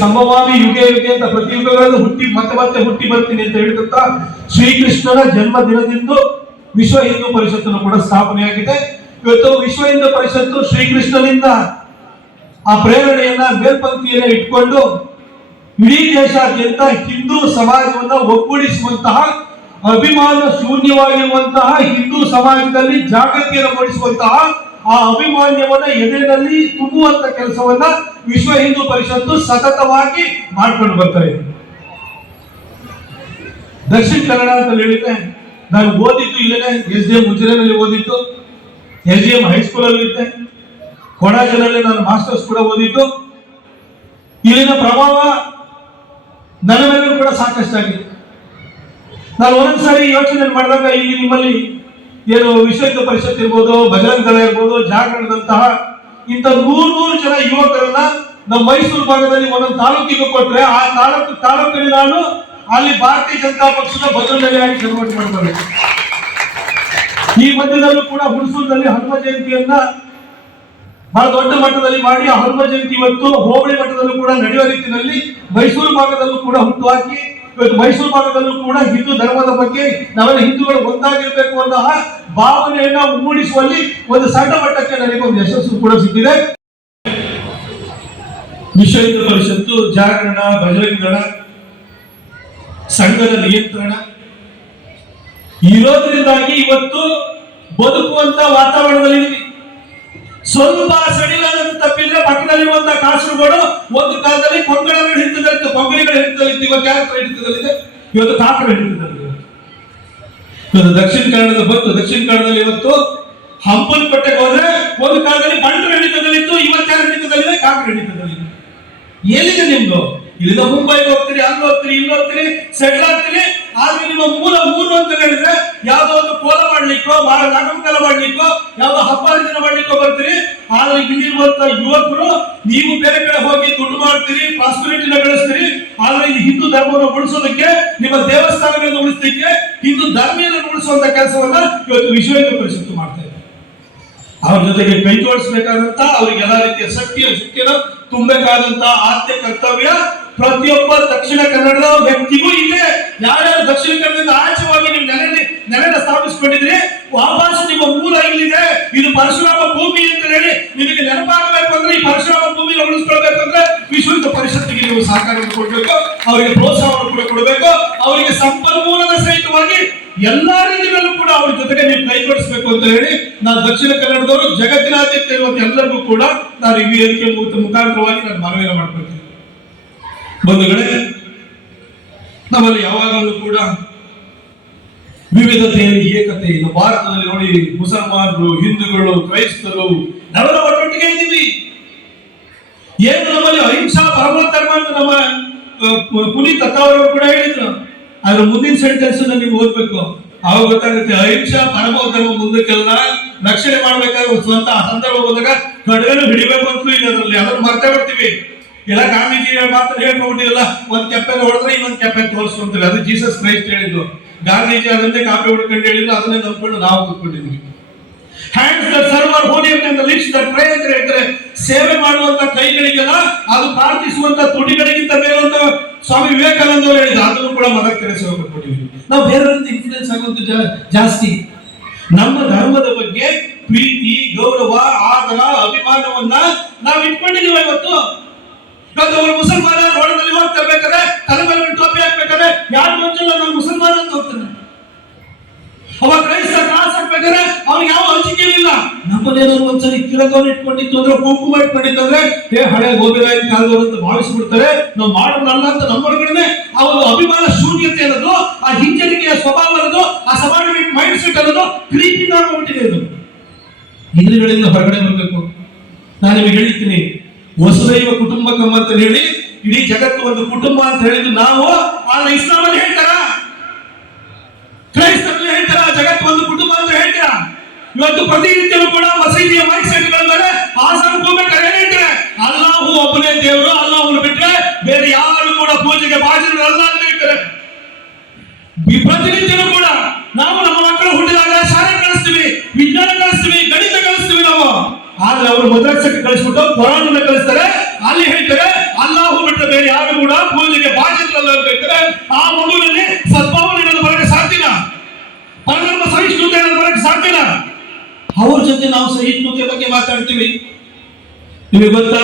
ಸಂಭವಾಮಿ ಯುಗ ಯುಗ ಅಂತ ಪ್ರತಿ ಯುಗಗಳನ್ನು ಹುಟ್ಟಿ ಮತ್ತೆ ಮತ್ತೆ ಹುಟ್ಟಿ ಬರ್ತೀನಿ ಅಂತ ಹೇಳುತ್ತಾ ಶ್ರೀಕೃಷ್ಣನ ಜನ್ಮ ದಿನದಿಂದು ವಿಶ್ವ ಹಿಂದೂ ಪರಿಷತ್ತನ್ನು ಕೂಡ ಸ್ಥಾಪನೆಯಾಗಿದೆ ಇವತ್ತು ವಿಶ್ವ ಹಿಂದೂ ಪರಿಷತ್ತು ಶ್ರೀಕೃಷ್ಣನಿಂದ ಆ ಪ್ರೇರಣೆಯನ್ನ, ಮೇಲ್ಪಂಕ್ತಿಯನ್ನ ಇಟ್ಕೊಂಡು ಇಡೀ ದೇಶಾದ್ಯಂತ ಹಿಂದೂ ಸಮಾಜವನ್ನ ಒಗ್ಗೂಡಿಸುವಂತಹ, ಅಭಿಮಾನ ಶೂನ್ಯವಾಗಿರುವಂತಹ ಹಿಂದೂ ಸಮಾಜದಲ್ಲಿ ಜಾಗೃತಿಯನ್ನು ಮೂಡಿಸುವಂತಹ ಆ ಅಭಿಮಾನ್ಯವನ್ನ ಎದೆಯಲ್ಲಿ ತುಂಬುವಂತ ಕೆಲಸವನ್ನ ವಿಶ್ವ ಹಿಂದೂ ಪರಿಷತ್ತು ಸತತವಾಗಿ ಮಾಡ್ಕೊಂಡು ಬರ್ತಾರೆ. ದಕ್ಷಿಣ ಕನ್ನಡ ಅಂತ ಹೇಳಿದ್ರೆ ನಾನು ಓದಿದ್ದು ಇಲ್ಲೇ ಎಸ್ ಡಿ ಎಂ ಮುಜರಾನಲ್ಲಿ ಓದಿದ್ದು ಎಸ್ ಡಿ ಎಂ ಹೈಸ್ಕೂಲ್ ಅಲ್ಲಿ ಇದ್ದೆ ಕೊಡಾಜಿನಲ್ಲಿ ನಾನು ಮಾಸ್ಟರ್ಸ್ ಕೂಡ ಓದಿದ್ದು. ಇಲ್ಲಿನ ಪ್ರಭಾವ ನನ್ನ ಮೇಲೂ ಕೂಡ ಸಾಕಷ್ಟಾಗಿದೆ. ನಾನು ಒಂದೊಂದ್ಸಾರಿ ಯೋಚನೆ ಮಾಡಿದಾಗ ಇಲ್ಲಿ ನಿಮ್ಮಲ್ಲಿ ಏನು ಹಿಂದೂ ಪರಿಷತ್ ಇರ್ಬೋದು ಭಜರಂಗ ದಳ ಇರ್ಬೋದು, ಜಾಗರಣದಂತಹ ಇಂಥ ನೂರು ನೂರು ಜನ ಯುವಕರನ್ನ ನಮ್ಮ ಮೈಸೂರು ಭಾಗದಲ್ಲಿ ಒಂದೊಂದು ತಾಲೂಕಿಗೆ ಕೊಟ್ರೆ ಆ ತಾಲೂಕು ತಾಲೂಕಲ್ಲಿ ನಾನು ಅಲ್ಲಿ ಭಾರತೀಯ ಜನತಾ ಪಕ್ಷದ ಬದಲಾವಣೆಯಾಗಿ ಚಟುವಟಿಕೆ ಮಾಡ್ತಾರೆ ಈ ಮಧ್ಯದಲ್ಲೂ ಕೂಡ ಹುಣಸೂರಿನಲ್ಲಿ ಹನುಮ ಜಯಂತಿಯನ್ನ ಬಹಳ ದೊಡ್ಡ ಮಟ್ಟದಲ್ಲಿ ಮಾಡಿ ಆ ಹನುಮ ಜಯಂತಿ ಇವತ್ತು ಹೋಬಳಿ ಮಟ್ಟದಲ್ಲೂ ಕೂಡ ನಡೆಯುವ ರೀತಿಯಲ್ಲಿ ಮೈಸೂರು ಭಾಗದಲ್ಲೂ ಕೂಡ ಹುಟ್ಟುಹಾಕಿ ಇವತ್ತು ಮೈಸೂರು ಭಾಗದಲ್ಲೂ ಕೂಡ ಹಿಂದೂ ಧರ್ಮದ ಬಗ್ಗೆ ನಾವೆಲ್ಲ ಹಿಂದೂಗಳು ಒಂದಾಗಿರ್ಬೇಕು ಅಂತಹ ಭಾವನೆಯನ್ನ ಮೂಡಿಸುವಲ್ಲಿ ಒಂದು ಸಣ್ಣ ಮಟ್ಟಕ್ಕೆ ನನಗೊಂದು ಯಶಸ್ಸು ಕೂಡ ಸಿಕ್ಕಿದೆ. ವಿಶ್ವ ಹಿಂದೂ ಪರಿಷತ್ತು, ಜಾಗರಣ ಭಜರಂಗಣ ಸಂಘದ ನಿಯಂತ್ರಣ. ಇರೋದ್ರಿಂದಾಗಿ ಇವತ್ತು ಬದುಕುವಂತ ವಾತಾವರಣದಲ್ಲಿ ಸ್ವಲ್ಪ ಸಡಿಲಾದ ತಪ್ಪಿದ್ರೆ ಪಕ್ಕದಲ್ಲಿರುವಂತಹ ಕಾಸರಗೋಡು ಒಂದು ಕಾಲದಲ್ಲಿ ಕೊಂಗಳನ್ನು ಹಿಡಿತದಲ್ಲಿತ್ತು ಕೊಂಕಣಿಗಳ ಹಿಡಿತದಲ್ಲಿತ್ತು ಇವತ್ತು ಯಾರ ಹಿಡಿತದಲ್ಲಿದೆ? ಇವತ್ತು ಕಾಕರ ಹಿಡಿತದಲ್ಲಿದೆ. ದಕ್ಷಿಣ ಕನ್ನಡದ ಬಂತು, ದಕ್ಷಿಣ ಕನ್ನಡದಲ್ಲಿ ಇವತ್ತು ಹಂಪನಕೋಟೆಗೆ ಹೋದ್ರೆ ಒಂದು ಕಾಲದಲ್ಲಿ ಬಂಟರ ಹಿಡಿತದಲ್ಲಿತ್ತು ಇವತ್ತು ಯಾರ ಹಿಡಿತದಲ್ಲಿದೆ? ಕಾಕರ ಹಿಡಿತದಲ್ಲಿದೆ. ಎಲ್ಲಿದೆ ನಿಮ್ದು? ಇಲ್ಲಿಂದ ಮುಂಬೈಗೆ ಹೋಗ್ತೀರಿ ಅಲ್ಲಿ ಹೋಗ್ತೀರಿ ಇಲ್ಲಿ ಹೋಗ್ತೀರಿ ಸೆಟ್ಲ್ ಆಗ್ತೀರಿ ಆದ್ರೆ ನಿಮ್ಮ ಮೂಲ ಮೂರು ಅಂತ ಹೇಳಿದ್ರೆ ಯಾವ್ದೋ ಒಂದು ಕೋಲ ಮಾಡ್ಲಿಕ್ಕೋ ನಾಗಮಕಾಲ ಮಾಡ್ಲಿಕ್ಕೋ, ಯಾವ್ದೋ ಹಬ್ಬ ಹರಿದಿನ ಮಾಡ್ಲಿಕ್ಕೋ ಬರ್ತೀರಿ. ಆದ್ರೆ ಇಲ್ಲಿರುವಂತ ಯುವಕರು, ನೀವು ಬೇರೆ ಕಡೆ ಹೋಗಿ ದುಡ್ಡು ಮಾಡ್ತೀರಿ ಪ್ರಾಸ್ಪರಿಟಿನ ಬೆಳೆಸ್ತೀರಿ ಆದ್ರೆ ಇಲ್ಲಿ ಹಿಂದೂ ಧರ್ಮವನ್ನು ಉಳಿಸೋದಕ್ಕೆ, ನಿಮ್ಮ ದೇವಸ್ಥಾನಗಳನ್ನು ಉಳಿಸಲಿಕ್ಕೆ, ಹಿಂದೂ ಧರ್ಮೀಯನ್ನು ಉಳಿಸುವಂತ ಕೆಲಸವನ್ನ ಇವತ್ತು ವಿಶ್ವ ಹಿಂದೂ ಪರಿಷತ್ತು ಮಾಡ್ತಾ ಅವ್ರ ಜೊತೆಗೆ ಕೈ ಜೋಡಿಸಬೇಕಾದಂತ ಅವ್ರಿಗೆ ಎಲ್ಲಾ ರೀತಿಯ ಶಕ್ತಿಯ ಶಕ್ತಿಯನ್ನು ತುಂಬಬೇಕಾದಂತ ಆದ್ಯ ಕರ್ತವ್ಯ ಪ್ರತಿಯೊಬ್ಬ ದಕ್ಷಿಣ ಕನ್ನಡದ ವ್ಯಕ್ತಿಗೂ ಇದೆ ಯಾರ್ಯಾರು ದಕ್ಷಿಣ ಕನ್ನಡದಿಂದ ಆಚೆವಾಗಿ ನೀವು ನೆಲೆ ನೆಲೆನ ಸ್ಥಾಪಿಸಿಕೊಂಡಿದ್ರಿ ವಾಪಸ್ ನಿಮ್ಮ ಮೂಲ ಇಲ್ಲಿದೆ. ಇದು ಪರಶುರಾಮ ಭೂಮಿ ಅಂತ ಹೇಳಿ ನಿಮಗೆ ನೆನಪಾಗಬೇಕು ಅಂದ್ರೆ ಈ ಪರಶುರಾಮ ಭೂಮಿ ಉಳಿಸ್ಕೊಳ್ಬೇಕಂದ್ರೆ ಹಿಂದೂ ಪರಿಷತ್ತಿಗೆ ನೀವು ಸಹಕಾರ ಕೊಡಬೇಕು, ಅವರಿಗೆ ಪ್ರೋತ್ಸಾಹವನ್ನು ಕೂಡ ಕೊಡಬೇಕು, ಅವರಿಗೆ ಸಂಪನ್ಮೂಲದ ಸಹಿತವಾಗಿ ಎಲ್ಲಾ ರೀತಿಯಲ್ಲೂ ಕೂಡ ಅವ್ರ ಜೊತೆಗೆ ನೀವು ಕೈಗೊಳಿಸಬೇಕು ಅಂತ ಹೇಳಿ ನಾನು ದಕ್ಷಿಣ ಕನ್ನಡದವರು ಜಗತ್ತಿನಾದ್ಯಂತ ಇರುವಂತ ಎಲ್ಲರಿಗೂ ಕೂಡ ನಾನು ಈ ವೇದಿಕೆ ಮುಖ- ಮುಖಾಂತರವಾಗಿ ನಾನು ಮನವಿಯನ್ನು ಮಾಡ್ಕೊಳ್ತೀನಿ. ಬಂಧುಗಳೇ, ನಮ್ಮಲ್ಲಿ ಯಾವಾಗಲೂ ಕೂಡ ವಿವಿಧತೆಯಲ್ಲಿ ಏಕತೆ ಇದು. ಭಾರತದಲ್ಲಿ ನೋಡಿ, ಮುಸಲ್ಮಾನರು, ಹಿಂದೂಗಳು, ಕ್ರೈಸ್ತರು ನಾವೆಲ್ಲ ಒಟ್ಟೊಟ್ಟಿಗೆ ಇದ್ದೀವಿ. ಏನು ನಮ್ಮಲ್ಲಿ ಅಹಿಂಸಾ ಪರಮ ಧರ್ಮ ಅಂತ ನಮ್ಮ ಪುನಿ ಅವರು ಕೂಡ ಹೇಳಿದ್ರು. ಆದ್ರೆ ಮುಂದಿನ ಸೆಂಟೆನ್ಸ್ ನೀವು ಓದ್ಬೇಕು. ಅವಾಗ ಗೊತ್ತಾಗುತ್ತೆ, ಅಹಿಂಸಾ ಪರಮ ಧರ್ಮ ಮುಂದಕ್ಕೆಲ್ಲ ರಕ್ಷಣೆ ಮಾಡ್ಬೇಕಾದ್ರೆ ಸ್ವಂತ ಸಂದರ್ಭ ಬಂದಾಗ ಖಡ್ಗನು ಹಿಡಿಬೇಕು ಅಂತ ಇದೆ ಅದರಲ್ಲಿ. ಅದನ್ನು ಮರ್ತೇ ಬಿಡ್ತೀವಿ. ಎಲ್ಲ ಗಾಂಧೀಜಿ ಮಾತ್ರ ಹೇಳ್ಕೊಂಡಿಲ್ಲ ಒಂದ್ ಕೆಪ್ಪೆ ಹೊಡೆದ್ರೆ ಇನ್ನೊಂದು ಕೆಪ್ಪೆ ತೋರಿಸ್ಕೊಂತೀವಿ ಅದು ಜೀಸಸ್ ಕ್ರೈಸ್ಟ್ ಹೇಳಿದ್ರು ಗಾಂಧೀಜಿ ಅದನ್ನೇ ಕಾಪಿ ಹೊಡ್ಕೊಂಡು ಹೇಳಿದ್ರು, ಅದನ್ನೇ ನಂಬ್ಕೊಂಡು ನಾವು ಕೂತ್ಕೊಂಡಿದ್ವಿ. ಹ್ಯಾಂಡ್ಸ್ ದ ಸರ್ವರ್ ಅಂತ ಲಿಸ್ಟ್ ದ ಪ್ರೇ ಅಂತ ಹೇಳ್ತಾರೆ ಸೇವೆ ಮಾಡುವಂತ ಕೈಗಳಿಗೆಲ್ಲ, ಅದು ಪ್ರಾರ್ಥಿಸುವಂತ ತುಟಿಗಳಿಗಿಂತ ಅಂತ ಸ್ವಾಮಿ ವಿವೇಕಾನಂದ ಅವರು ಹೇಳಿದ್ರು. ಅದನ್ನು ಕೂಡ ಮದಕ್ಕೆ ತೆರೆಸೆ ಕೊಟ್ಟಿದ್ವಿ ನಾವು ಬೇರೆಯವರಿಂದ ಇನ್ಫ್ಲೂಯೆನ್ಸ್ ಆಗುವಂತ ಜಾಸ್ತಿ. ನಮ್ಮ ಧರ್ಮದ ಬಗ್ಗೆ ಪ್ರೀತಿ, ಗೌರವ, ಆದರ, ಅಭಿಮಾನವನ್ನ ನಾವು ಇಟ್ಕೊಂಡಿದ್ದೀವಿ ಇವತ್ತು. ಇವತ್ತು ಅವರು ಮುಸಲ್ಮಾನ ರೋಡಲ್ಲಿ ಹೋಗ್ತಿರ್ಬೇಕಾದ್ರೆ ತಲೆ ಮೇಲೆ ಟೋಪಿ ಹಾಕ್ಬೇಕಾದ್ರೆ ಯಾರು ಮುಂಚೆಲ್ಲ ನಾನು ಮುಸಲ್ಮಾನ ಅಂತ ಹೋಗ್ತಾನೆ. ಅವ ಕ್ರೈಸ್ತ ಕ್ಲಾಸ್ ಹಾಕ್ಬೇಕಾದ್ರೆ ಅವ್ನಿಗೆ ಯಾವ ಅಂಜಿಕೆ ಇಲ್ಲ. ನಮ್ಮನೇನಾದ್ರು ಒಂದ್ಸರಿ ಕಿರಕವನ್ನು ಇಟ್ಕೊಂಡಿತ್ತು ಅಂದ್ರೆ ಕುಂಕುಮ ಇಟ್ಕೊಂಡಿತ್ತು ಅಂದ್ರೆ, ಏ, ಹಳೆ ಗೋಬಿರಾಯ ಕಾಲದವರು ಅಂತ ಭಾವಿಸ್ಬಿಡ್ತಾರೆ. ನಾವು ಮಾಡೋಣಲ್ಲ ಅಂತ ನಮ್ಮೊಳಗಡೆ ಆ ಒಂದು ಅಭಿಮಾನ ಶೂನ್ಯತೆ ಅನ್ನೋದು, ಆ ಹಿಂಜರಿಕೆಯ ಸ್ವಭಾವ ಅನ್ನೋದು, ಆ ಸಮಾಜ ಮೈಂಡ್ ಸೆಟ್ ಅನ್ನೋದು ಪ್ರೀತಿಯಿಂದ ಆಗ್ಬಿಟ್ಟಿದೆ ಇದು. ಹಿಂದುಗಳಿಂದ ಹೊರಗಡೆ ಬರಬೇಕು. ನಾನು ನಿಮಗೆ ಹೇಳ್ತೀನಿ ವಸುದೈವ ಕುಟುಂಬಕಂ ಅಂತ ಹೇಳಿ ಇಡೀ ಜಗತ್ತು ಒಂದು ಕುಟುಂಬ ಅಂತ ಹೇಳಿದ್ದು ನಾವು, ಆದ್ರೆ ಇಸ್ಲಾಂ ಅಲ್ಲಿ ಹೇಳ್ತಾರ? ಕ್ರೈಸ್ತರಲ್ಲಿ ಹೇಳ್ತಾರ, ಜಗತ್ತು ಒಂದು ಕುಟುಂಬ ಅಂತ ಹೇಳ್ತೀರಾ? ಇವತ್ತು ಪ್ರತಿನಿತ್ಯನೂ ಕೂಡ ಮಸೀದಿಯ ಮೈಕ್ ಸೆಟ್ಗಳ ಮೇಲೆ ಆಸನ ಭೂಮಿ ಕರೆ ಹೇಳ್ತಾರೆ. ಅಲ್ಲಾಹು ಒಬ್ಬನೇ ದೇವರು, ಅಲ್ಲಾಹನ್ನು ಬಿಟ್ಟರೆ ಬೇರೆ ಯಾರು ಕೂಡ ಪೂಜೆಗೆ ಬಾಜಿರಲ್ಲ ಅಂತ ಹೇಳ್ತಾರೆ. ಪ್ರತಿನಿತ್ಯವೂ ಕೂಡ ನಾವು ನಮ್ಮ ಅವರು ಮದ್ರಸಕ್ಕೆ ಕಳಿಸ್ಬಿಟ್ಟು ಕೊರೋನಾ ಕಳಿಸ್ತಾರೆ. ಅಲ್ಲಿ ಹೇಳ್ತಾರೆ, ಅಲ್ಲಾಹು ಬಿಟ್ಟರೆ ಬೇರೆ ಯಾರು ಕೂಡ ಕೋಲ್ಗೆ ಆ ಮಗುವಿನಲ್ಲಿ ಸದ್ಭಾವನೆ ಬರಕ್ಕೆ ಸಾಧ್ಯ ಇಲ್ಲ. ಪರಧರ್ಮ ಸಹಿಷ್ಣುತೆ ಬರಕ್ಕೆ ಸಾಧ್ಯ ಇಲ್ಲ. ಅವ್ರ ಜೊತೆ ನಾವು ಸಹಿಷ್ಣುತೆ ಬಗ್ಗೆ ಮಾತಾಡ್ತೀವಿ. ನಿಮಗೆ ಗೊತ್ತಾ?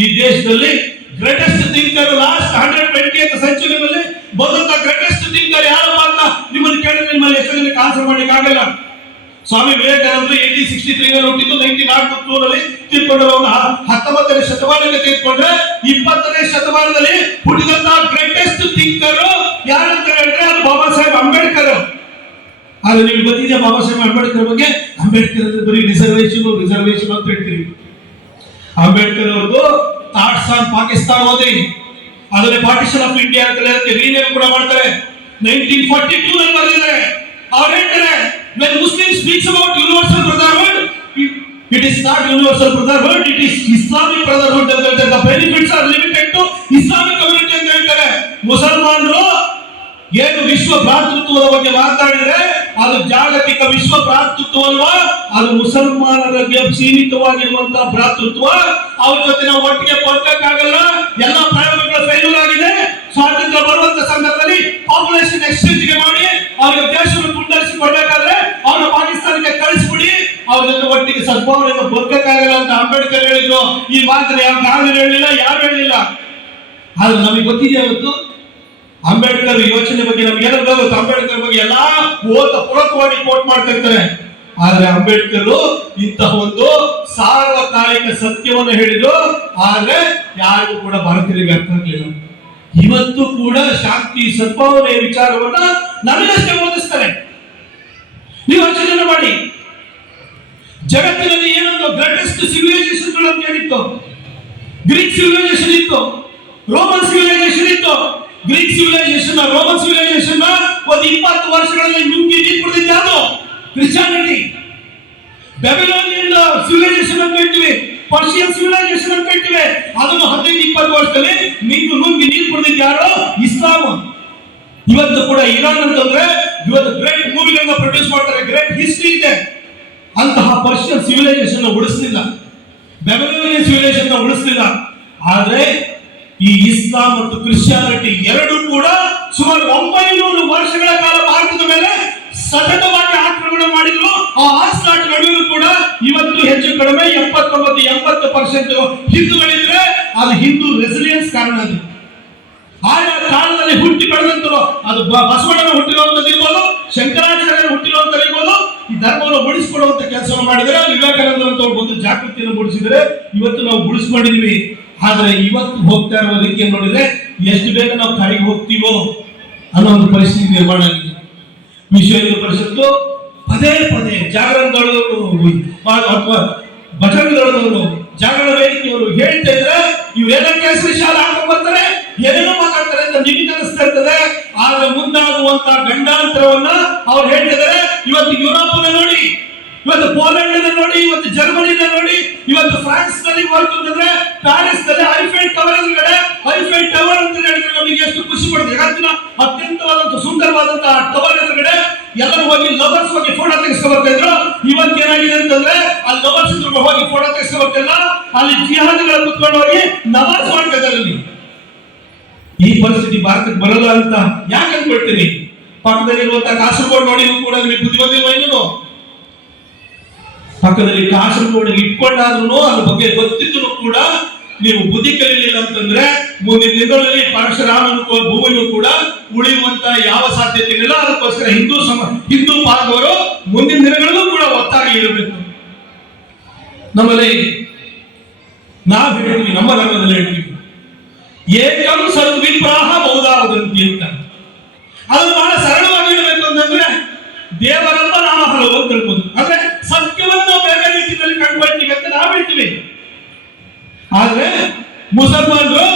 ಈ ದೇಶದಲ್ಲಿ greatest thinker last hundred twenty ಸೆಂಚುರಿನಲ್ಲಿ ಬಂದಂತ ಗ್ರೇಟೆಸ್ಟ್ ಥಿಂಕರ್ ಯಾರಪ್ಪ ಅಂತ ನಿಮ್ಮನ್ನು ಕೇಳಿದ್ರೆ ನಿಮ್ಮಲ್ಲಿ ಎಷ್ಟು ಜನಕ್ಕೆ ಆನ್ಸರ್ ಮಾಡ್ಲಿಕ್ಕೆ ಆಗಲ್ಲ ಸ್ವಾಮಿ ವಿವೇಕಾನಂದರು ಏಟಿ ಸಿಕ್ಸ್ಟಿ ತ್ರೀ ನಲ್ಲಿ ಹುಟ್ಟಿದ್ದು ನೈನ್ಟಿ ನಾಟ್ ಟೂ ನಲ್ಲಿ ತೀರ್ಕೊಂಡ್ರೆ ಹತ್ತೊಂಬತ್ತನೇ ಶತಮಾನಕ್ಕೆ ತೀರ್ಕೊಂಡ್ರೆ, ಇಪ್ಪತ್ತನೇ ಶತಮಾನದಲ್ಲಿ ಹುಟ್ಟಿದಂತಹ ಗ್ರೇಟೆಸ್ಟ್ ಥಿಂಕರ್ ಯಾರಂತ ಹೇಳಿದ್ರೆ ಅದು ಬಾಬಾ ಸಾಹೇಬ್ ಅಂಬೇಡ್ಕರ್. ಆದ್ರೆ ನಿಮ್ಗೆ ಗೊತ್ತಿದೆ ಬಾಬಾ ಸಾಹೇಬ್ ಅಂಬೇಡ್ಕರ್ ಬಗ್ಗೆ? ಅಂಬೇಡ್ಕರ್ ಅಂದ್ರೆ ಬರೀ ರಿಸರ್ವೇಶನ್ ರಿಸರ್ವೇಶನ್ ಅಂತ ಹೇಳ್ತೀವಿ ಅಂಬೇಡ್ಕರ್ ಅವ್ರದ್ದು ಥಾಟ್ಸ್ ಆನ್ ಪಾಕಿಸ್ತಾನ್ ಅದನ್ನೇ ಪಾರ್ಟಿಷನ್ ಆಫ್ ಇಂಡಿಯಾ ಅಂತ ರೀನೇಮ್ ಕೂಡ ಮಾಡ್ತಾರೆ? ನೈನ್ಟೀನ್ ಫಾರ್ಟಿ ಟೂ ನಲ್ಲಿ ಬರೆದಿದ್ದಾರೆ. ಅವ್ರು ಹೇಳ್ತಾರೆ when muslim speaks about universal brotherhood it- is not universal brotherhood it is islamic brotherhood ಅಂತ ಹೇಳ್ತಾರೆ the benefits are limited to islamic community ಅಂತ ಹೇಳ್ತಾರೆ ಮುಸಲ್ಮಾನರು ಏನು ವಿಶ್ವ ಭ್ರಾತೃತ್ವದ ಬಗ್ಗೆ ಮಾತಾಡಿದ್ರೆ ಅದು ಜಾಗತಿಕ ವಿಶ್ವ ಭ್ರಾತೃತ್ವ ಅಲ್ವಾ ಅದು ಮುಸಲ್ಮಾನರಿಗೆ ಸೀಮಿತವಾಗಿರುವಂತಹ ಭ್ರಾತೃತ್ವ ಅವ್ರ ಜೊತೆ ನಾವು ಒಟ್ಟಿಗೆ ಬದುಕಕ್ಕಾಗಲ್ಲ ಎಲ್ಲ ಪ್ರಯೋಗಗಳು ಫೇಲ್ಯೂರ್ ಆಗಿದೆ ಸ್ವಾತಂತ್ರ್ಯ ಬರುವಂತ ಸಂದರ್ಭದಲ್ಲಿ ಪಾಪ್ಯುಲೇಷನ್ ಎಕ್ಸ್ಚೇಂಜ್ ಮಾಡಿ ಅವರ ದೇಶವನ್ನು ತುಂಡರಿಸಿ ಕೊಡ್ಬೇಕಾದ್ರೆ ಅವ್ರನ್ನ ಪಾಕಿಸ್ತಾನಕ್ಕೆ ಕಳಿಸ್ಬಿಡಿ. ಅವ್ರ ಜೊತೆ ಒಟ್ಟಿಗೆ ಸದ್ಭಾವನೆಯನ್ನು ಬದುಕಕ್ಕಾಗಲ್ಲ ಅಂತ ಅಂಬೇಡ್ಕರ್ ಹೇಳಿದ್ರು. ಈ ಮಾತ್ರ ಯಾವ ಗಾಂಧಿ ಹೇಳಲಿಲ್ಲ ಯಾರು ಹೇಳಲಿಲ್ಲ ಆದ್ರೆ ನಮಗೆ ಗೊತ್ತಿದೆ ಅವತ್ತು, ಅಂಬೇಡ್ಕರ್ ಯೋಚನೆ ಬಗ್ಗೆ ನಮ್ಗೆ ಏನಾದ್ರು ಗೊತ್ತು ಅಂಬೇಡ್ಕರ್ ಬಗ್ಗೆ ಎಲ್ಲಾ ಓದ ಪೂರಕವಾಗಿ ಕೋಟ್ ಮಾಡ್ತಾ ಇರ್ತಾರೆ. ಆದ್ರೆ ಅಂಬೇಡ್ಕರ್ ಇಂತಹ ಒಂದು ಸಾರ್ವಕಾಲಿಕ ಸತ್ಯವನ್ನು ಹೇಳಿದ್ರು. ಆದ್ರೆ ಯಾರಿಗೂ ಕೂಡ ಭಾರತೀಯರಿಗೆ ಅರ್ಥ ಆಗ್ಲಿಲ್ಲ. ಇವತ್ತು ಕೂಡ ಶಾಂತಿ ಸದ್ಭಾವನೆಯ ವಿಚಾರವನ್ನ ನಮಗಷ್ಟೇ ಓದಿಸ್ತಾರೆ ನೀವು ಯೋಚನೆ ಮಾಡಿ. ಜಗತ್ತಿನಲ್ಲಿ ಏನೊಂದು ಗ್ರೇಟೆಸ್ಟ್ ಸಿವಿಲೈಸೇಷನ್ ಅಂತ ಗ್ರೀಕ್ ಸಿವಿಲೈಸೇಷನ್ ಇತ್ತು. ರೋಮನ್ ಸಿವಿಲೈಸೇಷನ್ ಇತ್ತು. ಗ್ರೀಕ್ ಸಿವಿಲೈಸೇಷನ್, ರೋಮನ್ ಸಿವಿಲೈಸೇಷನ್ ಒಂದು ಇಪ್ಪತ್ತು ವರ್ಷಗಳಲ್ಲಿ ನುಗ್ಗಿ ಕುಡಿದಿದ್ದು ಯಾವುದು ಕ್ರಿಶ್ಚಿಯಾನಿಟಿ. ಬೆಬಿಲೋನಿಯನ್ ಸಿವಿಲೈಸೇಷನ್ ಅಂತ ಹೇಳ್ತೀವಿ. ಪರ್ಷಿಯನ್ ಸಿವಿಲೈಸೇಷನ್ ಅಂತ ಹೇಳ್ತೀವಿ ಅದನ್ನು ಹದಿನೈದು, ಇಪ್ಪತ್ತು ವರ್ಷದಲ್ಲಿ ನಿಂತು ನುಂಗಿ ನೀರು ಕುಡಿದಿದ್ದು ಯಾರು? ಇಸ್ಲಾಂ ಇವತ್ತು ಕೂಡ ಇರಾನ್ ಅಂತಂದ್ರೆ ಇವತ್ತು ಗ್ರೇಟ್ ಮೂವಿಗಳನ್ನ ಪ್ರೊಡ್ಯೂಸ್ ಮಾಡ್ತಾರೆ. ಗ್ರೇಟ್ ಹಿಸ್ಟ್ರಿ ಇದೆ. ಅಂತಹ ಪರ್ಷಿಯನ್ ಸಿವಿಲೈಸೇಷನ್ ಉಳಿಸಲಿಲ್ಲ. ಬೆಂಗಳೂರಿನ ಸಿವಿಲೈಸೇಷನ್ ಉಳಿಸಲಿಲ್ಲ. ಆದ್ರೆ ಈ ಇಸ್ಲಾಂ ಮತ್ತು ಕ್ರಿಶ್ಚಿಯಾನಿಟಿ ಎರಡು ಕೂಡ ಸುಮಾರು ಒಂಬೈನೂರು ವರ್ಷಗಳ ಕಾಲ ಭಾರತದ ಮೇಲೆ ಸತತವಾಗಿ ಮಾಡಿದ್ರು, ಆ ಆಸ್ಲಾಟ್ ನಡುವೆ ಕೂಡ ಇವತ್ತು ಹೆಚ್ಚು ಕಡಿಮೆ ಎಪ್ಪತ್ತೊಂಬತ್ತು, ಎಂಬತ್ತು ಪರ್ಸೆಂಟ್ ಹಿಂದೂಗಳಿದ್ರೆ ಅದು ಹಿಂದೂ ರೆಸಿಲಿಯನ್ಸ್ ಕಾರಣ ಅದು. ಆಯಾ ಕಾಲದಲ್ಲಿ ಹುಟ್ಟಿ ಬೆಳೆದಂತರು ಅದು ಬಸವಣ್ಣನ ಹುಟ್ಟಿರುವಂತದ್ದು ಇರ್ಬೋದು ಶಂಕರಾಚಾರ್ಯರು ಹುಟ್ಟಿರುವಂತದ್ದು ಈ ಧರ್ಮವನ್ನು ಉಳಿಸಿಕೊಡುವಂತ ಕೆಲಸವನ್ನು ಮಾಡಿದರೆ ವಿವೇಕಾನಂದ ಅಂತ ಒಂದು ಜಾಗೃತಿಯನ್ನು ಮೂಡಿಸಿದರೆ ಇವತ್ತು ನಾವು ಉಳಿಸ್ಕೊಂಡಿದೀವಿ ಆದ್ರೆ ಇವತ್ತು ಹೋಗ್ತಾ ಇರುವ ರೀತಿಯನ್ನು ನೋಡಿದ್ರೆ ಎಷ್ಟು ಬೇಗ ನಾವು ಕಡೆಗೆ ಹೋಗ್ತೀವೋ ಅನ್ನೋ ಒಂದು ಪರಿಸ್ಥಿತಿ ನಿರ್ಮಾಣ ಆಗಿದೆ. ವಿಶ್ವ ಹಿಂದೂ ಪರಿಷತ್ತು ಪದೇ ಪದೇ ಜಾಗರಣ ದಳದವರು ಅಥವಾ ಬಜರಂಗ ದಳದವರು ಜಾಗರಣ ವೇದಿಕೆಯವರು ಹೇಳ್ತಾ ಇದ್ರೆ ಇವೆಲ್ಲಕ್ಕೆ ಕೇಸರಿ ಶಾಲೆ ಹಾಕೊಂಡು ಬರ್ತಾರೆ, ಏನೇನೋ ಮಾತಾಡ್ತಾರೆ ಅಂತ ನಿಮಗೆ ಅನಿಸ್ತಾ ಇರ್ತದೆ. ಆದ್ರೆ ಮುಂದಾಗುವಂತ ಗಂಡಾಂತರವನ್ನ ಅವ್ರು ಹೇಳ್ತಿದ್ದಾರೆ ಇವತ್ತು ಯುರೋಪ್ ನೋಡಿ ಇವತ್ತು ಪೋಲೆಂಡ್ ನೋಡಿ, ಇವತ್ತು ಜರ್ಮನಿನ ನೋಡಿ, ಇವತ್ತು ಫ್ರಾನ್ಸ್ನಲ್ಲಿ ಹೋಯ್ತು ಅಂತಂದ್ರೆ ಪ್ಯಾರಿಸ್ನಲ್ಲಿ ಐಫೆಲ್ ಟವರ್ ಎದುರುಗಡೆ, ಐಫೆಲ್ ಟವರ್ ಅಂತ ಹೇಳಿದ್ರೆ ನಮಗೆ ಎಷ್ಟು ಖುಷಿ ಪಡುತ್ತೆ ಜಗತ್ತಿನ ಅತ್ಯಂತವಾದಂತ ಸುಂದರವಾದಂತಹ ಟವರ್ ಎದುರುಗಡೆ ಎಲ್ಲರೂ ಹೋಗಿ ಲವರ್ಸ್ ಹೋಗಿ ಫೋಟೋ ತೆಗೆಸ್ಕೊ ಬರ್ತಾ ಇದ್ರು. ಇವತ್ತು ಏನಾಗಿದೆ ಅಂತಂದ್ರೆ ಅಲ್ಲಿ ಲವರ್ಸ್ ಹೋಗಿ ಫೋಟೋ ತೆಗೆಸ್ಕೊ ಬರ್ತಿಲ್ಲ ಅಲ್ಲಿ ಜಿಹಾದಿಗಳ ಕುತ್ಕೊಂಡು ಹೋಗಿ ನಮಾಜ್ ಮಾಡ್ತಾ ಇದ್ದಾರೆ ಅಲ್ಲಿ ಈ ಪರಿಸ್ಥಿತಿ ಭಾರತಕ್ಕೆ ಬರಲ್ಲ ಅಂತ ಯಾಕೆ ಅನ್ಕೊಳ್ತೀನಿ ಪಕ್ಕದಲ್ಲಿರುವಂತ ಕಾಸರಗೋಡ್ ನೋಡಿ ಕೂಡ ಬುದ್ಧಿ ಬಂದಿಲ್ವ ಪಕ್ಕದಲ್ಲಿ ಕಾಸರಗೋಡ ಇಟ್ಕೊಂಡಾದ್ರೂ ಅದ್ರ ಬಗ್ಗೆ ಗೊತ್ತಿದ್ರು ಕೂಡ ನೀವು ಬುದ್ಧಿ ಕಲಿಲಿಲ್ಲ ಅಂತಂದ್ರೆ ಮುಂದಿನ ದಿನಗಳಲ್ಲಿ ಪರಶುರಾಮನ ಭೂಮಿಯು ಕೂಡ ಉಳಿಯುವಂತ ಯಾವ ಸಾಧ್ಯತೆ ಇಲ್ಲ ಅದಕ್ಕೋಸ್ಕರ ಹಿಂದೂ ಸಮ ಹಿಂದೂ ಭಾಗದವರು ಮುಂದಿನ ದಿನಗಳಲ್ಲೂ ಕೂಡ ಒತ್ತಾಗಿ ಇರಬೇಕು. ನಮ್ಮಲ್ಲಿ ನಾವು ಹೇಳ್ತೀವಿ ನಮ್ಮ ಧರ್ಮದಲ್ಲಿ ಹೇಳ್ತೀವಿ ಏಕಂ ಸದ್ವಿಪ್ರಾಹ ಬಹುದಾವದಂತಿ ಅಂತ. ಅದು ಬಹಳ ಸರಳವಾಗಿ ಹೇಳಬೇಕು ಅಂತಂದ್ರೆ ದೇವರನ್ನ ನಾಮ ಹಲವು ಅಂತ ಹೇಳ್ಬೋದು. ಅಂದ್ರೆ ಸತ್ಯವನ್ನ ನಾವು ಆದ್ರೆ ಮುಸಲ್ಮಾನರು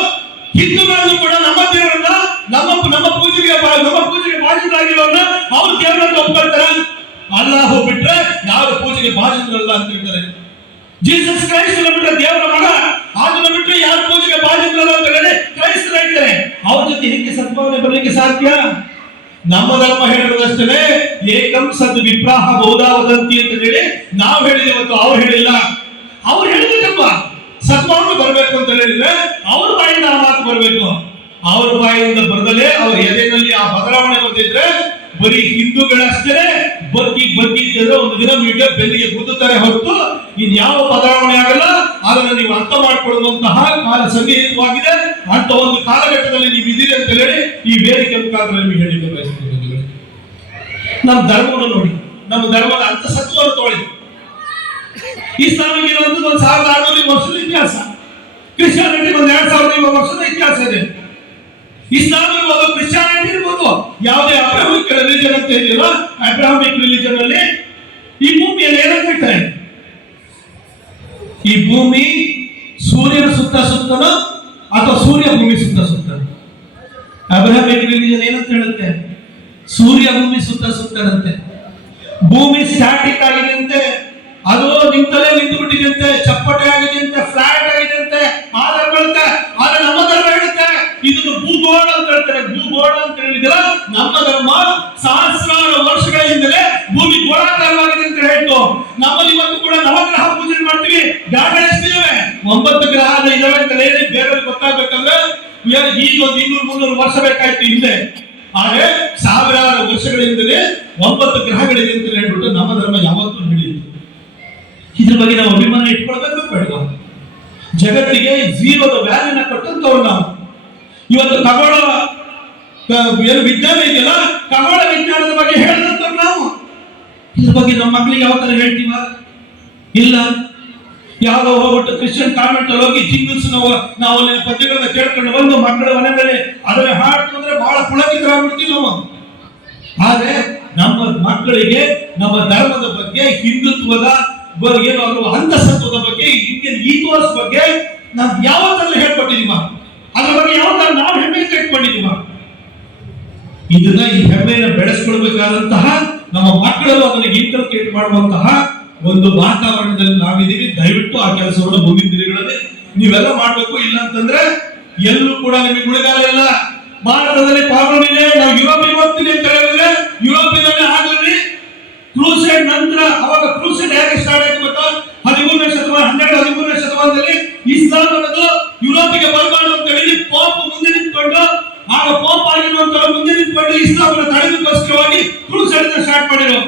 ಹಿಂದೂಗಳನ್ನು ಕೂಡ ನಮ್ಮ ದೇವರನ್ನ, ನಮ್ಮ ನಮ್ಮ ಪೂಜೆಗೆ ನಮ್ಮ ಪೂಜೆಗೆ ಬಾಧ್ಯರಾಗಿರೋನ್ನ ಅವ್ರ ದೇವರನ್ನ ಒಪ್ಕೊಳ್ತಾರೆ? ಅಲ್ಲಾಹ್ ಬಿಟ್ರೆ ಯಾರು ಪೂಜೆಗೆ ಬಾಧಿತರಲ್ಲ ಅಂತ ಹೇಳ್ತಾರೆ. ಜೀಸಸ್ ಕ್ರೈಸ್ಟ್ ಬಿಟ್ರೆ ದೇವರ ಮಗ ಅದನ್ನ ಬಿಟ್ರೆ ಯಾರು ಪೂಜೆಗೆ ಬಾಧಿತರಲ್ಲ ಅಂತ ಹೇಳಿ ಕ್ರೈಸ್ತರ ಹೇಳ್ತಾರೆ. ಅವ್ರ ಜೊತೆ ಹೇಗೆ ಸದ್ಭಾವನೆ ಬರಲಿಕ್ಕೆ ಸಾಧ್ಯ? ನಮ್ಮ ಧರ್ಮ ಹೇಳಿರೋದಷ್ಟೇ ಏಕಂ ಸದ್ ವಿಪ್ರಾಹ ಬಹುದಾವದಂತಿ ಅಂತ ಹೇಳಿ ನಾವು ಹೇಳಿದೆ ಇವತ್ತು ಅವ್ರು ಹೇಳಿಲ್ಲ. ಅವ್ರು ಹೇಳಿದ್ರಪ್ಪ ಸದ್ಭಾವನೆ ಬರಬೇಕು ಅಂತ ಹೇಳಿದ್ರೆ ಅವ್ರ ಬಾಯಿಂದ ಆ ಮಾತು ಬರಬೇಕು. ಅವ್ರ ಬಾಯಿಂದ ಬರದಲೇ ಅವ್ರ ಎದೆಯಲ್ಲಿ ಆ ಬದಲಾವಣೆ ಬರ್ತಿದ್ರೆ ಬರೀ ಹಿಂದೂಗಳಷ್ಟೇ ಬಗ್ಗಿ ಬಗ್ಗಿ ಒಂದು ದಿನ ಮೀಟರ್ ಬೆನ್ನಿಗೆ ಗುದ್ದುತ್ತಾರೆ ಹೊರತು ಇನ್ ಯಾವ ಬದಲಾವಣೆ ಆಗಲ್ಲ. ಅದನ್ನು ನೀವು ಅರ್ಥ ಮಾಡಿಕೊಳ್ಳುವಂತಹ ಕಾಲ ಸನ್ನಿಹಿತವಾಗಿದೆ. ಅಂತ ಒಂದು ಕಾಲಘಟ್ಟದಲ್ಲಿ ನೀವು ಇದ್ದೀರಿ ಅಂತ ಹೇಳಿ ಈ ವೇದಿಕೆ ಮುಖಾಂತರ ನಿಮಗೆ ಹೇಳಿಕ್ಕೆ ಬಯಸ್ತೀನಿ ನಮ್ಮ ಧರ್ಮವನ್ನು ನೋಡಿ. ನಮ್ಮ ಧರ್ಮದ ಅಂತಸತ್ವವನ್ನು ತೋಳಿ. ಇಸ್ಲಾಮಿಗೆ ಒಂದು ಸಾವಿರದ ಆರುನೂರು ವರ್ಷದ ಇತಿಹಾಸ. ಕ್ರಿಶ್ಚಿಯಾನಿಟಿ ಒಂದು ಎರಡ್ ಸಾವಿರದ ವರ್ಷದ ಇತಿಹಾಸ ಇದೆ. ಇಸ್ಲಾಂ ಇರ್ಬೋದು ಕ್ರಿಶ್ಚಿಯಾನಿಟಿ ಇರ್ಬೋದು. ಯಾವುದೇ ಅಬ್ರಾಹ್ಮಿಕ್ ರಿಲಿಜನ್ ಅಂತ ಇದೆಯಲ್ಲ ಅಬ್ರಾಹ್ಮಿಕ್ ರಿಲಿಜನ್ ಅಲ್ಲಿ ಈ ಭೂಮಿಯಲ್ಲಿ ಏನಂತ ಹೇಳ್ತಾರೆ? ಈ ಭೂಮಿ ಸೂರ್ಯನ ಸುತ್ತ ಸುತ್ತಲೋ ಅಥವಾ ಸೂರ್ಯ ಭೂಮಿ ಸುತ್ತ ಸುತ್ತಲೋ ಅಬ್ರಾಹ್ಮಿಕ್ ರಿಲಿಜನ್ ಏನಂತ ಹೇಳುತ್ತೆ? ಸೂರ್ಯ ಭೂಮಿ ಸುತ್ತ ಸುತ್ತನಂತೆ. ಭೂಮಿ ಸ್ಟ್ಯಾಟಿಕ್ ಆಗಿದೆ ಅದು ನಿಂತಲೇ ನಿಂತು ಬಿಟ್ಟಿದಂತೆ ಚಪ್ಪಟೆ ಆಗಿದೆಯಂತೆ ಫ್ಲಾಟ್ ಆಗಿದೆ ಆದರೆ ಆಧಾರಗಳಂತೆ ಆದ್ರೆ ನಮ್ಮ ಧರ್ಮ ಹೇಳುತ್ತೆ, ಇದನ್ನು ಭೂಗೋಳ ಅಂತ ಹೇಳ್ತಾರೆ. ಭೂಗೋಳ ಅಂತ ಹೇಳಿದ್ರೆ ನಮ್ಮ ಧರ್ಮ ಸಹಸ್ರಾರು ವರ್ಷಗಳ ಹಿಂದಲೇ ಭೂಮಿ ಗೋಳಾಕಾರವಾಗಿದೆ ಅಂತ ಹೇಳ್ತು. ನಮ್ಮಲ್ಲಿ ಇವತ್ತು ಕೂಡ ನವಗ್ರಹ ಪೂಜೆ ಮಾಡ್ತೀವಿ. ಗ್ರಹ ಬೆಳೆಸ್ತೀವಿ ಒಂಬತ್ತು ಗ್ರಹದ ಇದಾವೆ ಅಂತ ಹೇಳಿ ಬೇರೆ ಗೊತ್ತಾಗ್ಬೇಕಂದ್ರೆ ಈಗ ಒಂದು ಇನ್ನೂರು, ಮುನ್ನೂರು ವರ್ಷ ಬೇಕಾಯ್ತು ಹಿಂದೆ. ಆದ್ರೆ ಸಾವಿರಾರು ವರ್ಷಗಳಿಂದಲೇ ಒಂಬತ್ತು ಗ್ರಹಗಳಿದೆ ಅಂತ ಹೇಳ್ಬಿಟ್ಟು ನಮ್ಮ ಧರ್ಮ ಯಾವತ್ತೂ ಹೇಳಿತ್ತು ಇದ್ರ ಬಗ್ಗೆ ನಾವು ಅಭಿಮಾನ ಇಟ್ಕೊಳ್ಬೇಕು ಬೇಡವಾ ಜಗತ್ತಿಗೆ ಜೀವದ ವ್ಯಾಲ್ಯೂನ ಕೊಟ್ಟಂತವ್ರು ನಾವು. ಇವತ್ತು ಖಗೋಳ ಏನು ವಿಜ್ಞಾನ ಇದೆಯಲ್ಲ ಖಗೋಳ ವಿಜ್ಞಾನದ ಬಗ್ಗೆ ಹೇಳಿದಂತವ್ರು ನಾವು. ಇದ್ರ ಬಗ್ಗೆ ನಮ್ಮ ಮಕ್ಕಳಿಗೆ ಯಾವ ತರ ಹೇಳ್ತೀವ? ಇಲ್ಲ. ಯಾವ್ದೋ ಹೋಗ್ಬಿಟ್ಟು ಕ್ರಿಶ್ಚಿಯನ್ ಕಾನ್ವೆಂಟ್ ಅಲ್ಲಿ ಹೋಗಿ ಜಿಂಗಲ್ಸ್ ನಾವು ನಾವು ಅಲ್ಲಿ ಪದ್ಯಗಳನ್ನ ಕೇಳ್ಕೊಂಡು ಬಂದು ಮಕ್ಕಳ ಮೇಲೆ ಅದನ್ನ ಹಾಡ್ತಂದ್ರೆ ಬಹಳ ಪುಳಕಿತರಾಗ್ಬಿಡ್ತೀವಿ ನಾವು. ಆದ್ರೆ ನಮ್ಮ ಮಕ್ಕಳಿಗೆ, ನಮ್ಮ ಧರ್ಮದ ಬಗ್ಗೆ ಹಿಂದುತ್ವದ ಏನು ಅವರು ಅಂತಸತ್ವದ ಬಗ್ಗೆ ಇಂಡಿಯನ್ ಈಥೋಸ್ ಬಗ್ಗೆ ನಾವು ಯಾವತ್ತಲ್ಲ ಹೇಳ್ಕೊಟ್ಟಿದೀವ ಅದ್ರ ಬಗ್ಗೆ ತರ ನಾವು ಹೆಮ್ಮೆ ಕಟ್ಕೊಂಡಿದೀವ ಇದನ್ನ ಈ ಹೆಮ್ಮೆಯನ್ನ ಬೆಳೆಸ್ಕೊಳ್ಬೇಕಾದಂತಹ ನಮ್ಮ ಮಕ್ಕಳಲ್ಲೂ ಅದನ್ನ ಇಂಟರ್ಕೇಟ್ ಮಾಡುವಂತಹ ಒಂದು ವಾತಾವರಣದಲ್ಲಿ ನಾವಿದ್ದೀವಿ. ದಯವಿಟ್ಟು ಆ ಕೆಲಸವನ್ನು ಮುಂದಿನ ದಿನಗಳಲ್ಲಿ ನೀವೆಲ್ಲ ಮಾಡ್ಬೇಕು. ಇಲ್ಲ ಅಂತಂದ್ರೆ ಎಲ್ಲೂ ಕೂಡ ನಿಮಗೆ ಉಳಿಗಾಲ ಇಲ್ಲ. ಭಾರತದಲ್ಲಿ ಪ್ರಾಬ್ಲಮ್ ನಾವು ಯುರೋಪಿಗೆ ಹೋಗ್ತೀವಿ ಅಂತ ಹೇಳಿದ್ರೆ ಯುರೋಪಿನಲ್ಲಿ ಆಗಲಿ ನಂತರ ಅವಾಗ ಕ್ರೂಸೈಡ್ ಹೇಗೆ ಸ್ಟಾರ್ಟ್ ಆಯ್ತು ಗೊತ್ತಾ? ಹದಿಮೂರನೇ ಶತಮಾನ, ಹನ್ನೆರಡು, ಹದಿಮೂರನೇ ಶತಮಾನದಲ್ಲಿ ಇಸ್ಲಾಂ ಅನ್ನೋದು ಯುರೋಪಿಗೆ ಬರಬಾರ್ದು ಅಂತ ಹೇಳಿ ಪಾಪ್ ಮುಂದೆ ನಿಂತ್ಕೊಂಡು, ಆಗ ಪಾಪ್ ಆಗಿರುವಂತ ಮುಂದೆ ನಿಂತ್ಕೊಂಡು ಇಸ್ಲಾಂ ತಡೆದಕ್ಕೋಸ್ಕರವಾಗಿ ಕ್ರೂಸೈಡ್ ಸ್ಟಾರ್ಟ್ ಮಾಡಿರೋ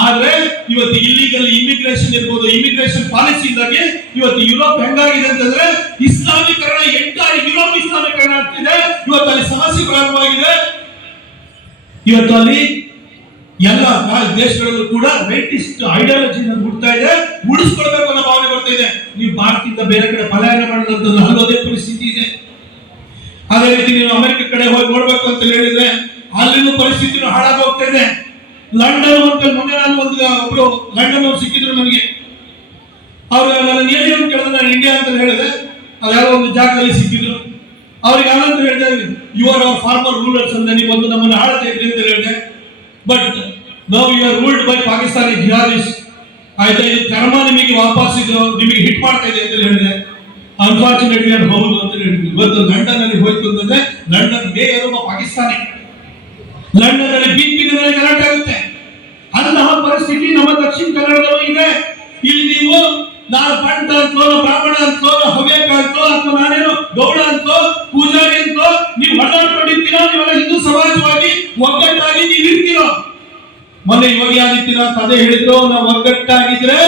ಆದ್ರೆ ಇವತ್ತು ಇಲ್ಲಿಗಲ್ ಇಮಿಗ್ರೇಷನ್ ಇರ್ಬೋದು ಇಮಿಗ್ರೇಷನ್ ಪಾಲಿಸಿಯಿಂದಾಗಿ ಇವತ್ತು ಯುರೋಪ್ ಹೆಂಗಾಗಿದೆ ಅಂತಂದ್ರೆ ಇಸ್ಲಾಮೀಕರಣ ಎಂಟಾರು ಯುರೋಪ್ ಇಸ್ಲಾಮೀಕರಣ ಆಗ್ತಿದೆ. ಇವತ್ತು ಅಲ್ಲಿ ಸಮಸ್ಯೆ ಪ್ರಾರಂಭವಾಗಿದೆ. ಇವತ್ತು ಅಲ್ಲಿ ಎಲ್ಲ ಕಾ- ದೇಶಗಳಲ್ಲೂ ಕೂಡ ರೈಟಿಸ್ಟ್ ಐಡಿಯಾಲಜಿ ಹುಡ್ತಾ ಇದೆ ಉಳಿಸ್ಕೊಳ್ಬೇಕು ಅನ್ನೋ ಭಾವನೆ ಬರ್ತಾ ಇದೆ ನೀವು ಭಾರತದಿಂದ ಬೇರೆ ಕಡೆ ಪಲಾಯನ ಮಾಡೋದಂತದ್ದು ಅಲ್ಲೂ ಅದೇ ಪರಿಸ್ಥಿತಿ ಇದೆ ಅದೇ ರೀತಿ ನೀವು ಅಮೆರಿಕ ಕಡೆ ಹೋಗಿ ನೋಡ್ಬೇಕು ಅಂತ ಹೇಳಿದ್ರೆ ಅಲ್ಲಿನೂ ಪರಿಸ್ಥಿತಿ ಇದೆ. ಲಂಡನ್ ಅಂತ ಮೊನ್ನೆ ನಾನು ಒಂದು ಒಬ್ರು ಲಂಡನ್ ಅವ್ರು ಸಿಕ್ಕಿದ್ರು ನನಗೆ ಅವ್ರು ನನ್ನ ನೇಮ್ ಕೇಳಿದ್ರೆ ನಾನು ಇಂಡಿಯಾ ಅಂತ ಹೇಳಿದೆ ಅದ್ಯಾವ ಒಂದು ಜಾಗದಲ್ಲಿ ಸಿಕ್ಕಿದ್ರು. ಅವ್ರಿಗೆ ಯಾರಂತ ಹೇಳಿದೆ you are our former rulers ಅಂತ ನೀವು ಒಂದು ನಮ್ಮನ್ನು ಆಳ್ತಾ ಇದ್ರಿ ಅಂತ ಹೇಳಿದೆ. ಬಟ್ ನಾವು you are ruled by Pakistani jihadis ಆಯ್ತಾ, ಇದು ಕರ್ಮ ನಿಮಗೆ ವಾಪಸ್ ಇದು ನಿಮಗೆ ಹಿಟ್ ಮಾಡ್ತಾ ಇದೆ ಅಂತ ಹೇಳಿದೆ ಅನ್ಫಾರ್ಚುನೇಟ್ಲಿ ಅದು ಹೌದು ಅಂತ ಹೇಳ್ತೀವಿ ಇವತ್ತು ಲಂಡನ್ ಅಲ್ಲಿ ಹೋಯ್ತು ಅಂತಂದ್ರೆ ಲಂಡನ್ ಮೇಯರ್ ಒಬ್ಬ ಪಾಕಿಸ್ತಾನಿ. ಲಂಡನ್ ಅಲ್ಲಿ ಬೀಚ್ ಬೀದಿನಲ್ಲಿ ಗಲಾಟೆ ಆಗುತ್ತೆ. ಅಂತಹ ಪರಿಸ್ಥಿತಿ ನಮ್ಮ ದಕ್ಷಿಣ ಕನ್ನಡದಲ್ಲೂ ಇದೆ. ಇಲ್ಲಿ ನೀವು ನಾನು ಪಂಟ ಅಂತೋ ಬ್ರಾಹ್ಮಣ ಅಂತೋ ಹವ್ಯಕ ಅಂತೋ ಅಥವಾ ನಾನೇನು, ಗೌಡ ಅಂತೋ ಪೂಜಾರಿ ಅಂತೋ ನೀವು ಹೊಡಾಡ್ಕೊಂಡಿರ್ತೀರೋ ನೀವೆಲ್ಲ ಹಿಂದೂ ಸಮಾಜವಾಗಿ ಒಗ್ಗಟ್ಟಾಗಿ ನೀವು ಇರ್ತೀರೋ ಮೊನ್ನೆ ಯೋಗಿ ಆದಿತ್ಯನಾಥ್ ಅದೇ ಹೇಳಿದ್ರು, ನಾವು ಒಗ್ಗಟ್ಟಾಗಿದ್ರೆ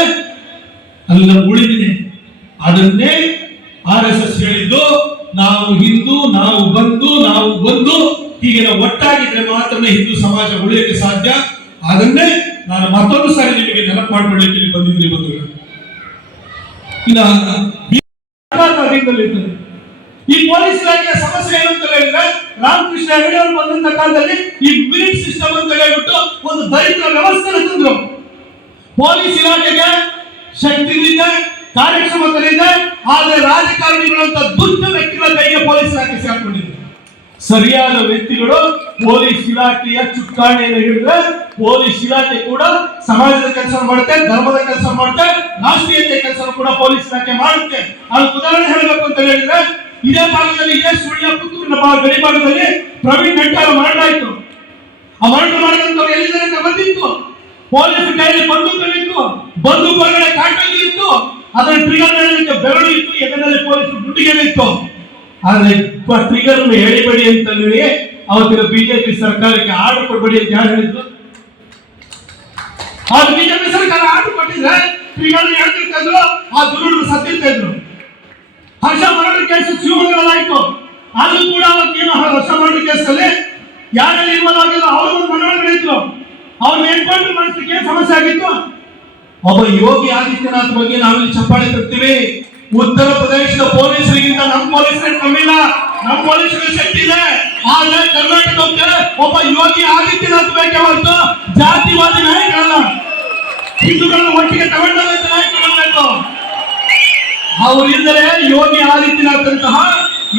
ಅದನ್ನೇ ನಾನು ಮತ್ತೊಂದು ಸಾರಿ ನಿಮಗೆ ನೆನಪು ಮಾಡಿಕೊಳ್ಳಿಕ್ಕೆ ಇಲ್ಲಿ ಬಂದಿದ್ದೀನಿ ಈ ಪೊಲೀಸ್ ಇಲಾಖೆಯ ಸಮಸ್ಯೆ ಏನು ಅಂತ ಹೇಳಿದ್ರೆ, ರಾಮಕೃಷ್ಣ ಹೆಗಡೆ ಅವರು ಬಂದಂತ ಕಾಲದಲ್ಲಿ ಈ ಮಿಲಿಟ್ ಸಿಸ್ಟಮ್ ಅಂತ ಹೇಳ್ಬಿಟ್ಟು ಒಂದು ದರಿದ್ರ ವ್ಯವಸ್ಥೆ ತಂದ್ರು. ಪೊಲೀಸ್ ಇಲಾಖೆಗೆ ಶಕ್ತಿ ಇದೆ ಕಾರ್ಯಕ್ಷಮತೆ ಇದೆ, ಆದ್ರೆ ರಾಜಕಾರಣಿಗಳಂತ ದುಷ್ಟ ವ್ಯಕ್ತಿಗಳ ಕೈಗೆ ಪೊಲೀಸ್ ಇಲಾಖೆ ಸೇರ್ಕೊಂಡಿದೆ. ಸರಿಯಾದ ವ್ಯಕ್ತಿಗಳು ಪೊಲೀಸ್ ಇಲಾಖೆಯ ಚುಕ್ಕಾಣಿಯನ್ನು ಹಿಡಿದ್ರೆ ಪೊಲೀಸ್ ಇಲಾಖೆ ಕೂಡ ಸಮಾಜದ ಕೆಲಸ ಮಾಡುತ್ತೆ, ಧರ್ಮದ ಕೆಲಸ ಮಾಡುತ್ತೆ, ರಾಷ್ಟ್ರೀಯತೆ ಕೆಲಸ ಕೂಡ ಪೊಲೀಸ್ ಇಲಾಖೆ ಮಾಡುತ್ತೆ. ಅದಕ್ಕೆ ಉದಾಹರಣೆ ಹೇಳಬೇಕು ಅಂತ ಹೇಳಿದ್ರೆ, ಇದೇ ಭಾಗದಲ್ಲಿ ಇದೇ ಸುಳ್ಯ ಪುತ್ತೂರಿನ ಗಡಿ ಭಾಗದಲ್ಲಿ ಪ್ರವೀಣ್ ಬೆಟ್ಟ ಮರಣ ಆಯ್ತು. ಆ ಮರಣ ಮಾಡಿದಂತವ್ರು ಎಲ್ಲಿದ್ದಾರೆ ಬಂದಿತ್ತು ಪೊಲೀಸ್ ಕೈಯಲ್ಲಿ ಬಂದೂಕಲ್ಲಿತ್ತು ಬಂದೂಕು ಒಳಗಡೆ ಕಾಟಲ್ಲಿ ಇತ್ತು. ಅದರ ಟ್ರಿಗರ್ ಬೆರಳು ಇತ್ತು ಎದರಲ್ಲಿ ಪೊಲೀಸ್ ಗುಟ್ಟಿಗೆ ಇತ್ತು ಆದ್ರೆ ಟ್ರಿಗರ್ ಹೇಳಿಬೇಡಿ ಅಂತ ನನಗೆ ಅವತ್ತಿನ ಬಿಜೆಪಿ ಸರ್ಕಾರಕ್ಕೆ ಆರ್ಡರ್ ಕೊಡಬೇಡಿ ಅಂತ ಯಾರು ಹೇಳಿದ್ರು? ಆ ಬಿಜೆಪಿ ಸರ್ಕಾರ ಆರ್ಡರ್ ಕೊಟ್ಟಿದ್ರೆ ಟ್ರಿಗರ್ ಹೇಳ್ತಿರ್ತಿದ್ರು ಆ ದುರುಡು ಸತ್ತಿರ್ತಿದ್ರು ಹರ್ಷ ಮರಣ ಕೇಸ್ ಶಿವಮೊಗ್ಗದಲ್ಲಾಯ್ತು ಅದು ಕೂಡ ಅವತ್ತೇನು ಹರ್ಷ ಮರಣ ಕೇಸಲ್ಲಿ ಯಾರೆಲ್ಲ ಇನ್ವಾಲ್ವ್ ಆಗಿಲ್ಲ ಅವರು ಮನವೊಳಗಡೆ ಇದ್ರು ಅವ್ರನ್ನ ಎನ್ಕೌಂಟರ್ ಮಾಡಿಸ್ಲಿಕ್ಕೆ ಸಮಸ್ಯೆ ಆಗಿತ್ತು? ಒಬ್ಬ ಯೋಗಿ ಆದಿತ್ಯನಾಥ್ ಬಗ್ಗೆ ನಾವಿಲ್ಲಿ ಚಪ್ಪಾಳೆ ತರ್ತೀವಿ ಉತ್ತರ ಪ್ರದೇಶದ ಪೊಲೀಸರಿಗಿಂತ ನಮ್ಮ ಪೊಲೀಸರೇ ಕಮ್ಮಿ ಇಲ್ಲ ನಮ್ಮ ಪೊಲೀಸರಿಗೆ ಶಕ್ತಿ ಇದೆ. ಆದ್ರೆ ಕರ್ನಾಟಕಕ್ಕೆ ಒಬ್ಬ ಯೋಗಿ ಆದಿತ್ಯನಾಥ್ ಬೇಕೇ ಹೊರತು ಜಾತಿವಾದಿ ನಾಯಕರಲ್ಲ ಹಿಂದೂಗಳನ್ನ ಒಟ್ಟಿಗೆ ತಗೊಂಡಂತ ನಾಯಕರು ಬೇಕು ಅವರಿಂದಲೇ ಯೋಗಿ ಆದಿತ್ಯನಾಥಂತಹ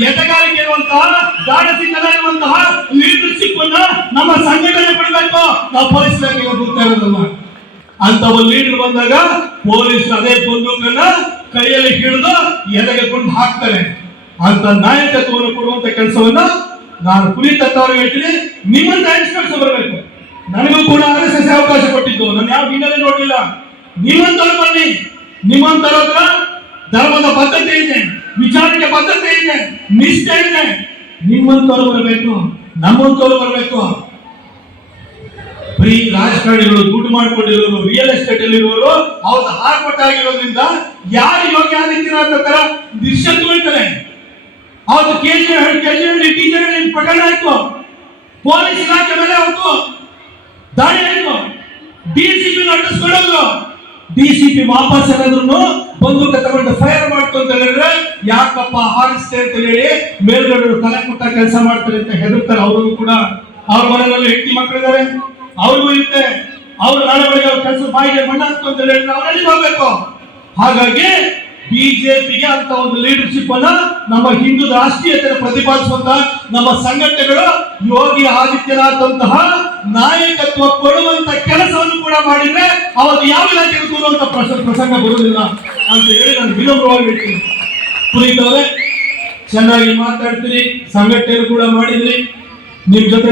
ಎಟಗಾರಿಕೆ ಇರುವಂತಹ ದಾಡಸಿಂಗದ ಇರುವಂತಹ, ಲೀಡರ್ಶಿಪ್ ಅನ್ನ ನಮ್ಮ ಸಂಘಟನೆ ಬಿಡಬೇಕು ನಾವು ಪೊಲೀಸ್ ಇಲಾಖೆಗೆ ಹೋಗ್ತಾ ಇರೋದಲ್ಲ ಅಂತ ಒಂದು ಲೀಡರ್ ಬಂದಾಗ ಪೊಲೀಸ್ ಅದೇ ಬಂದೂಕನ್ನ ಕೈಯಲ್ಲಿ ಹಿಡಿದು ಎದೆಗೆ ಕೊಂಡು ಹಾಕ್ತಾರೆ ಅಂತ ನಾಯಕತ್ವವನ್ನು ಕೊಡುವಂತ ಕೆಲಸವನ್ನ ನಾನು ಪುನೀತ್ ಅವ್ರಿಗೆ ಹೇಳ್ತೀನಿ. ನಿಮ್ಮಂತ ಇನ್ಸ್ಪೆಕ್ಟರ್ ಬರಬೇಕು. ನನಗೂ ಕೂಡ ಆರ್ ಎಸ್ ಎಸ್ ಅವಕಾಶ ಕೊಟ್ಟಿದ್ದು. ನಾನು ಯಾವ ಹಿನ್ನೆಲೆ ನೋಡಲಿಲ್ಲ. ನಿಮ್ಮಂತರ ಬನ್ನಿ. ನಿಮ್ಮಂತರ ಹತ್ರ ಧರ್ಮದ ಬದ್ಧತೆ ಇದೆ. ವಿಚಾರಕ್ಕೆ ಬದ್ಧತೆ ಇದೆ. ನಿಷ್ಠೆ ಇದೆ. ನಿಮ್ಮಂತವರು ಬರಬೇಕು. ನಮ್ಮಂತವರು ಬರಬೇಕು. ಬರೀ ರಾಜಕಾರಣಿಗಳು ದುಡ್ಡು ಮಾಡಿಕೊಂಡಿರೋರು ರಿಯಲ್ ಎಸ್ಟೇಟ್ ಅಲ್ಲಿ ಇರೋರು ಅವ್ರ ಹಾರ್ಪಟ್ ಆಗಿರೋದ್ರಿಂದ ಯಾರು ಯೋಗ್ಯ ಆದಿತ್ಯನಾಥ್ ತರ ದೃಶ್ಯ ತಗೊಳ್ತಾರೆ ಅವ್ರು ಕೆಜಿ ಕೆಜಿ ಟೀಚರ್ ಪ್ರಕರಣ ಆಯ್ತು. ಪೊಲೀಸ್ ಇಲಾಖೆ ಮೇಲೆ ಅವತ್ತು ದಾಳಿ ಆಯ್ತು. ಡಿಸಿಪಿ ಸಿ ಡಿಸಿಪಿ ವಾಪಸ್ ಏನಾದ್ರು ಬಂದೂಕ ತಗೊಂಡು ಫೈರ್ ಮಾಡ್ತು ಅಂತ ಹೇಳಿದ್ರೆ, ಯಾಕಪ್ಪ ಹಾರಿಸ್ತೆ ಅಂತ ಹೇಳಿ ಮೇಲ್ಗಡೆ ತಲೆ ಕೊಟ್ಟ ಕೆಲಸ ಮಾಡ್ತಾರೆ ಅಂತ ಹೆದರ್ತಾರೆ. ಅವರು ಕೂಡ, ಅವ್ರ ಮನೆಯಲ್ಲಿ ಹೆಂಡತಿ ಮಕ್ಕಳಿದ್ದಾರೆ ಅವ್ರಿಗೂ ಇರುತ್ತೆ. ಅವ್ರ ಬೆಳಗ್ಗೆ ಅವ್ರ ಕೆಲಸ ಬಾಯಿಗೆ ಮಣ್ಣ ಅಂತ ಹೇಳಿದ್ರೆ ಅವ್ರಲ್ಲಿ ಹೋಗ್ಬೇಕು ಹಾಗಾಗಿ ಬಿಜೆಪಿಗೆ ಅಂತ ಒಂದು ಲೀಡರ್ಶಿಪ್ ಅನ್ನ ನಮ್ಮ ಹಿಂದೂ ರಾಷ್ಟ್ರೀಯತೆ ಪ್ರತಿಪಾದಿಸುವಂತ ನಮ್ಮ ಸಂಘಟನೆಗಳು ಯೋಗಿ ಆದಿತ್ಯನಾಥ್ ನಾಯಕತ್ವ ಕೊಡುವಂತ ಕೆಲಸವನ್ನು ಕೂಡ ಮಾಡಿದ್ರೆ ಅವತ್ತು ಯಾವ ಇಲಾಖೆ ಕೂರುವಂತ ಪ್ರಸ- ಪ್ರಸಂಗ ಬರುವುದಿಲ್ಲ ಅಂತ ಹೇಳಿ ನಾನು ವಿನಮ್ರವಾಗಿ ಹೇಳ್ತೀನಿ. ಪುನೀತ್ ಅವರೇ, ಚೆನ್ನಾಗಿ ಮಾತಾಡ್ತೀರಿ ಸಂಘಟನೆ ಕೂಡ ಮಾಡಿದ್ರಿ. ನಿಮ್ ಜೊತೆ